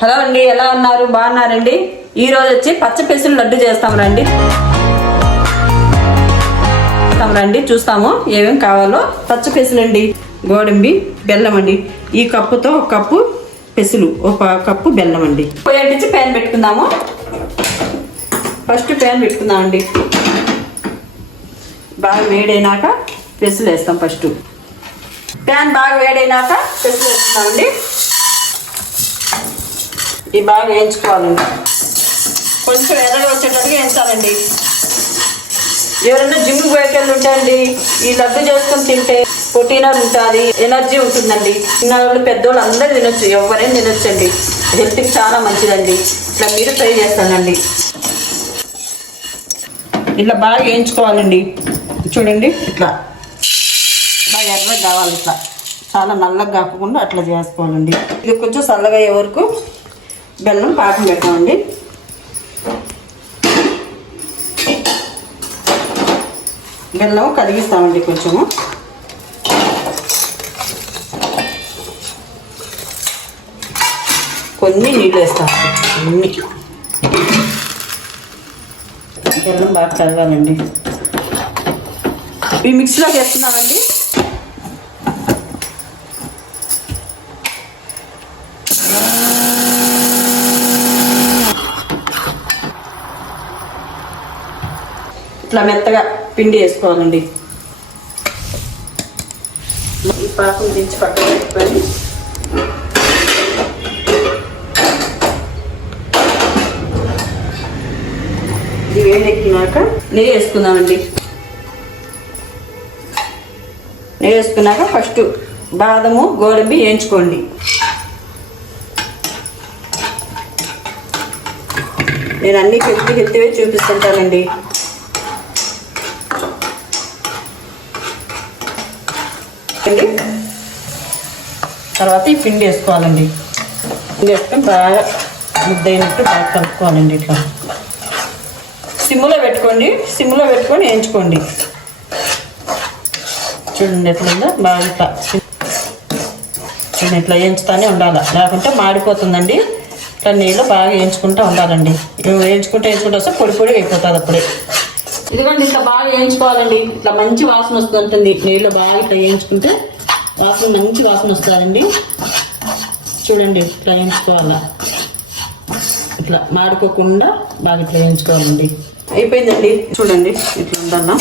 Hello అండి, ఎలా ఉన్నారు? బాగున్నారండి. ఈ రోజు వచ్చి పచ్చ పెసలు లడ్డు చేస్తాం రండి చూస్తాము ఏమేం కావాలో. పచ్చ పెసలు అండి, గోడంబి, బెల్లం అండి. ఈ కప్పుతో ఒక కప్పు పెసలు, ఒక కప్పు బెల్లం అండి. పొయ్యి ప్యాన్ పెట్టుకుందాము. ఫస్ట్ ప్యాన్ పెట్టుకుందామండి. బాగా వేడైనాక పెసలు వేస్తాం. ఫస్ట్ ప్యాన్ బాగా వేడైనాక పెసలు వేస్తున్నామండి. ఇవి బాగా వేయించుకోవాలండి. కొంచెం ఎర్రగా వచ్చేటట్టుగా వేయించాలండి. ఎవరైనా జిమ్కి పోయేకెళ్ళి ఉంటాయండి, ఈ లడ్డు చేసుకొని తింటే ప్రోటీనర్ ఉంటుంది, ఎనర్జీ ఉంటుందండి. చిన్నవాళ్ళు పెద్దవాళ్ళు అందరూ తినొచ్చు, ఎవరైనా తినొచ్చండి. హెల్త్కి చాలా మంచిదండి. ఇట్లా మీరు ట్రై చేస్తానండి. ఇట్లా బాగా వేయించుకోవాలండి. చూడండి, ఇట్లా బాగా ఎర్రగా కావాలి. ఇట్లా చాలా నల్లగా కాకుండా అట్లా చేసుకోవాలండి. ఇది కొంచెం చల్లగా అయ్యే వరకు బెల్లం పాకం పెట్టామండి. బెల్లం కరిగిస్తామండి. కొంచెము కొన్ని నీళ్ళు వేస్తాం. అన్ని బెల్లం బాగా కరగాలండి. ఈ మిక్సీలోకి వేస్తున్నామండి. ఇట్లా మెత్తగా పిండి వేసుకోవాలండి. ఈ పాకం దించి పక్కన పెట్టుకొని ఇది వేడెక్కినాక నెయ్యి వేసుకుందామండి. నెయ్యి వేసుకున్నాక ఫస్ట్ బాదము, గోడంబి వేయించుకోండి. నేను అన్ని హెల్తీవే చూపిస్తుంటానండి. తర్వాత ఈ పిండి వేసుకోవాలండి. పిండి వేసుకొని బాగా ముద్దయినట్టు బాగా కలుపుకోవాలండి. ఇట్లా సిమ్లో పెట్టుకోండి. సిమ్లో పెట్టుకొని వేయించుకోండి. చూడండి ఎట్లా బాగా ఇట్లా చూడండి, ఇట్లా వేయించుతానే ఉండాలి, లేకుంటే మాడిపోతుందండి. ఇట్లా నెయ్యిలో బాగా వేయించుకుంటూ ఉండాలండి. వేయించుకుంటూ వస్తే పొడి పొడి అయిపోతుంది అప్పుడే. ఇదిగోండి, ఇట్లా బాగా వేయించుకోవాలండి. ఇట్లా మంచి వాసన వస్తుంటుంది. నెయ్యిలో బాగా ఇట్లా వేయించుకుంటే వాసన మంచి వాసన వస్తుందండి. చూడండి, ఇట్లా వేయించుకోవాలా. ఇట్లా మాడిపోకుండా బాగా ఇట్లా వేయించుకోవాలండి. అయిపోయిందండి. చూడండి, ఇట్లా ఉండాలా.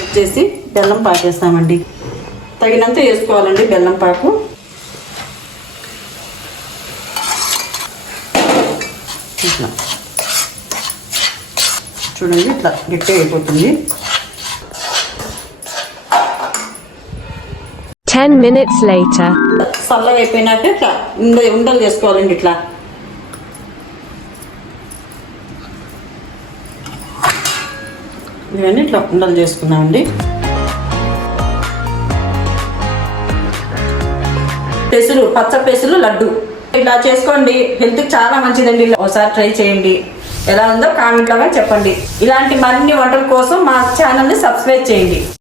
వచ్చేసి బెల్లం పాకు వేస్తామండి. తగినంత వేసుకోవాలండి బెల్లం పాకు. ఇట్లా చూడండి, ఇట్లా గట్టిగా అయిపోతుంది. 10 minutes later. చల్లగా అయిపోయినాక ఇట్లా ఉండలు చేసుకోవాలండి. ఇట్లా ఇవన్నీ ఇట్లా ఉండలు చేసుకున్నామండి. పెసలు, పచ్చ పెసలు లడ్డు ఇలా చేసుకోండి. హెల్త్కి చాలా మంచిదండి. ఒకసారి ట్రై చేయండి. ఎలా ఉందో కామెంట్లో చెప్పండి. ఇలాంటి మరిన్ని వంటల కోసం మా ఛానల్ని సబ్స్క్రైబ్ చేయండి.